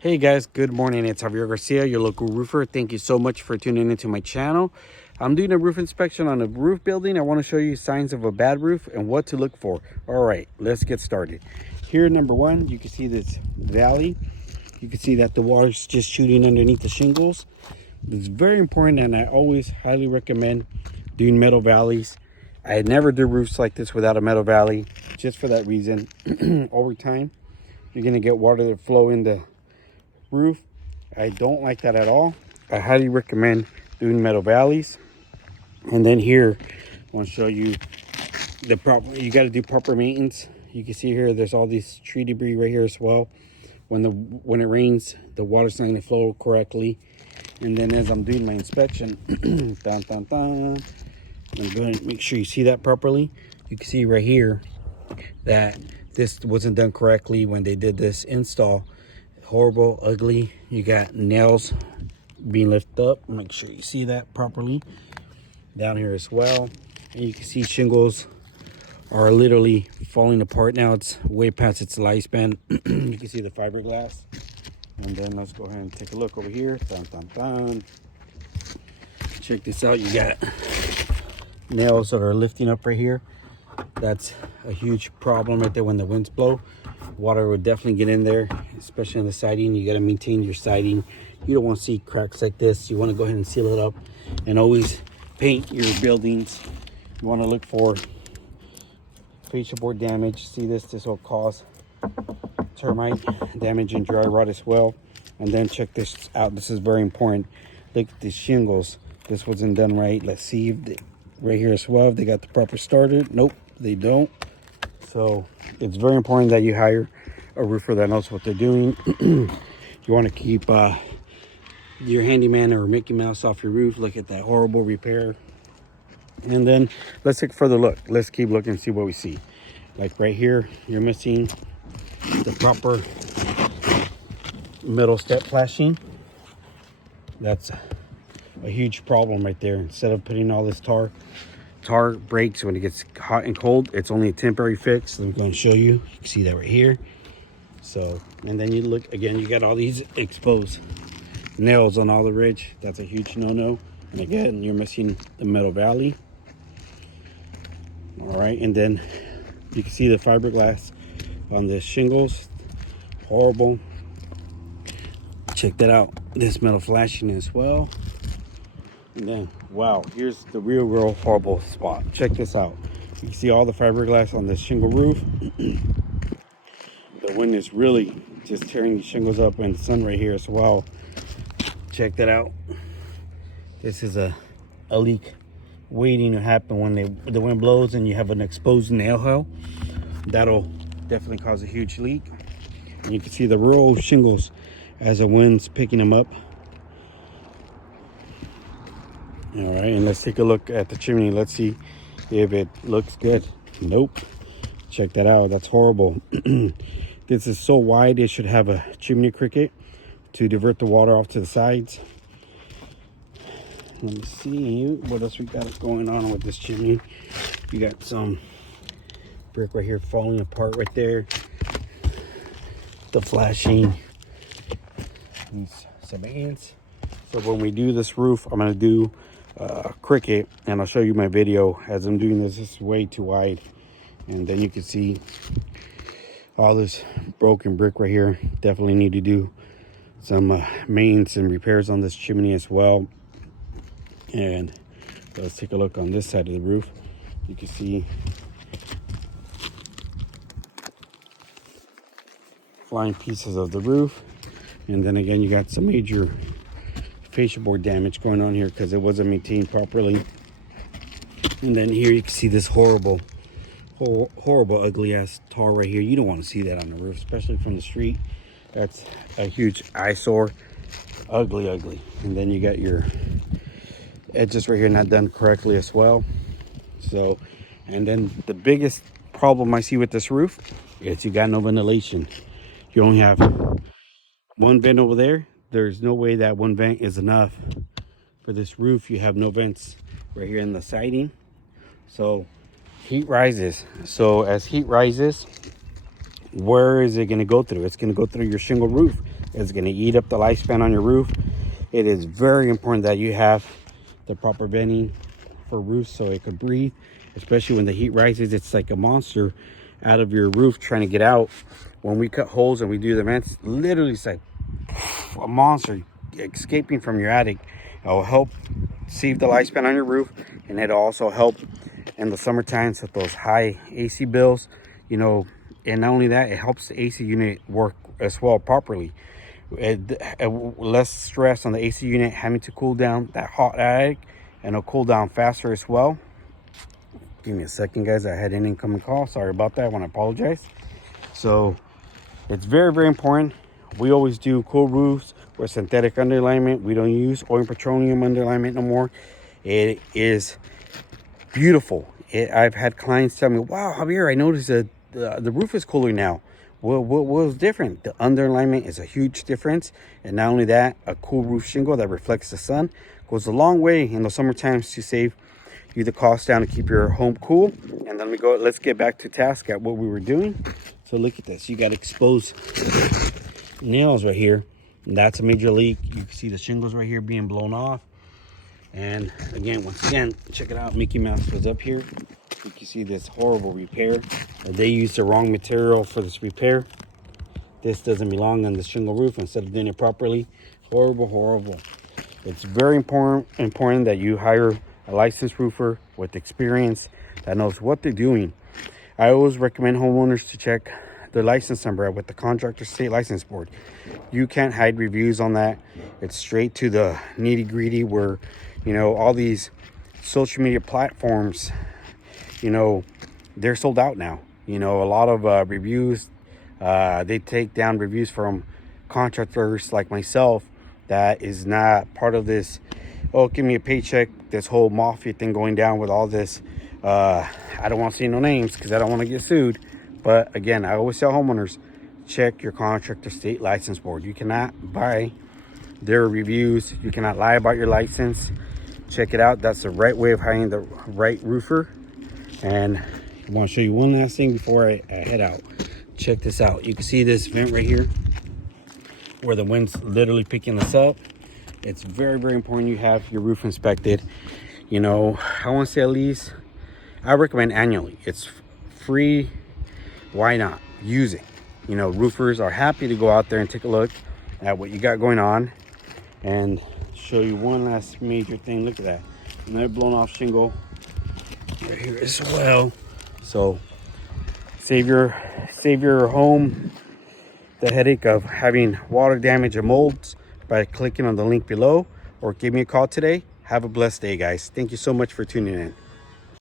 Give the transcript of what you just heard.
Hey guys, good morning. It's Javier Garcia, your local roofer. Thank you so much for tuning into my channel. I'm doing a roof inspection on a roof building. I want to show you signs of a bad roof and what to look for. All right, let's get started. Here, number one, you can see this valley. You can see that the water's just shooting underneath the shingles. It's very important, and I always highly recommend doing metal valleys. I never do roofs like this without a metal valley, just for that reason. Over time, you're going to get water that flow in the roof. I don't like that at all. I highly recommend doing metal valleys. And then here I want to show you the proper, you got to do proper maintenance. You can see here there's all these tree debris right here as well. When it rains, the water's not going to flow correctly. And then as I'm doing my inspection, I'm going to make sure you see that properly. You can see right here that this wasn't done correctly when they did this install. Horrible, ugly. You got nails being lifted up. Make sure you see that properly. Down here as well. And you can see shingles are literally falling apart now. It's way past its lifespan. You can see the fiberglass. And then let's go ahead and take a look over here. Check this out. You got nails that are lifting up right here. That's a huge problem right there when the winds blow. Water would definitely get in there, especially on the siding. You got to maintain your siding. You don't want to see cracks like this. You want to go ahead and seal it up, and always paint your buildings. You want to look for fascia board damage. See this will cause termite damage and dry rot as well. And then check this out. This is very important. Look at the shingles. This wasn't done right. Let's see if right here as well, if they got the proper starter. Nope, they don't. So it's very important that you hire a roofer that knows what they're doing. You want to keep your handyman or Mickey Mouse off your roof. Look at that horrible repair. And then let's take a further look. Let's keep looking and see what we see. Like right here, you're missing the proper metal step flashing. That's a huge problem right there. Instead of putting all this tar breaks when it gets hot and cold. It's only a temporary fix. I'm going to show you. You can see that right here. So, and then you look again, you got all these exposed nails on all the ridge. That's a huge no-no. And again, you're missing the metal valley. All right, and then you can see the fiberglass on the shingles. Horrible. Check that out. This metal flashing as well. And then, wow, here's the real horrible spot. Check this out. You can see all the fiberglass on this shingle roof. The wind is really just tearing these shingles up, and the sun right here as well. Check that out. This is a leak waiting to happen when the wind blows and you have an exposed nail hole. That'll definitely cause a huge leak. And you can see the real shingles as the wind's picking them up. All right, and let's take a look at the chimney. Let's see if it looks good. Nope. Check that out. That's horrible. This is so wide, it should have a chimney cricket to divert the water off to the sides. Let me see what else we got going on with this chimney. You got some brick right here falling apart right there. The flashing needs some ants. So when we do this roof, I'm going to do cricket, and I'll show you my video as I'm doing this. This is way too wide, and then you can see all this broken brick right here. Definitely need to do some maintenance and repairs on this chimney as well. And let's take a look on this side of the roof. You can see flying pieces of the roof, and then again you got some major fascia board damage going on here because it wasn't maintained properly. And then here you can see this horrible ugly ass tar right here. You don't want to see that on the roof, especially from the street. That's a huge eyesore. Ugly. And then you got your edges right here not done correctly as well. So, and then the biggest problem I see with this roof is you got no ventilation. You only have one vent over there. There's no way that one vent is enough for this roof. You have no vents right here in the siding. So heat rises. So as heat rises, where is it going to go through? It's going to go through your shingle roof. It's going to eat up the lifespan on your roof. It is very important that you have the proper venting for roofs so it could breathe, especially when the heat rises. It's like a monster out of your roof trying to get out. When we cut holes and we do the vents, literally it's like a monster escaping from your attic. It will help save the lifespan on your roof, and it'll also help in the summer times with those high AC bills, you know. And not only that, it helps the AC unit work as well properly. Less stress on the AC unit having to cool down that hot attic, and it'll cool down faster as well. Give me a second, guys. I had an incoming call. Sorry about that. I want to apologize. So it's very, very important. We always do cool roofs with synthetic underlayment. We don't use oil and petroleum underlayment no more. It is beautiful. I've had clients tell me, wow, Javier, I noticed that the roof is cooler now. What was different? The underlayment is a huge difference. And not only that, a cool roof shingle that reflects the sun goes a long way in the summer times to save you the cost down to keep your home cool. And then let's get back to task at what we were doing. So look at this. You got exposed nails right here. And that's a major leak. You can see the shingles right here being blown off. And again, once again, check it out. Mickey Mouse was up here. You can see this horrible repair. They used the wrong material for this repair. This doesn't belong on the shingle roof instead of doing it properly. Horrible, horrible. It's very important that you hire a licensed roofer with experience that knows what they're doing. I always recommend homeowners to check the license number with the Contractors State License Board. You can't hide reviews on that. It's straight to the nitty-gritty where, you know, all these social media platforms, you know, they're sold out now. You know, a lot of reviews, they take down reviews from contractors like myself that is not part of this, oh, give me a paycheck, this whole mafia thing going down with all this. I don't want to see no names because I don't want to get sued. But again, I always tell homeowners, check your Contractor State License Board. You cannot buy their reviews. You cannot lie about your license. Check it out. That's the right way of hiring the right roofer. And I want to show you one last thing before I head out. Check this out. You can see this vent right here where the wind's literally picking this up. It's very, very important you have your roof inspected. You know, I want to say at least, I recommend annually. It's free. Why not? Use it. You know, roofers are happy to go out there and take a look at what you got going on. And show you one last major thing. Look at that. Another blown off shingle right here as well. So save your home the headache of having water damage and molds by clicking on the link below, or give me a call today. Have a blessed day, guys. Thank you so much for tuning in.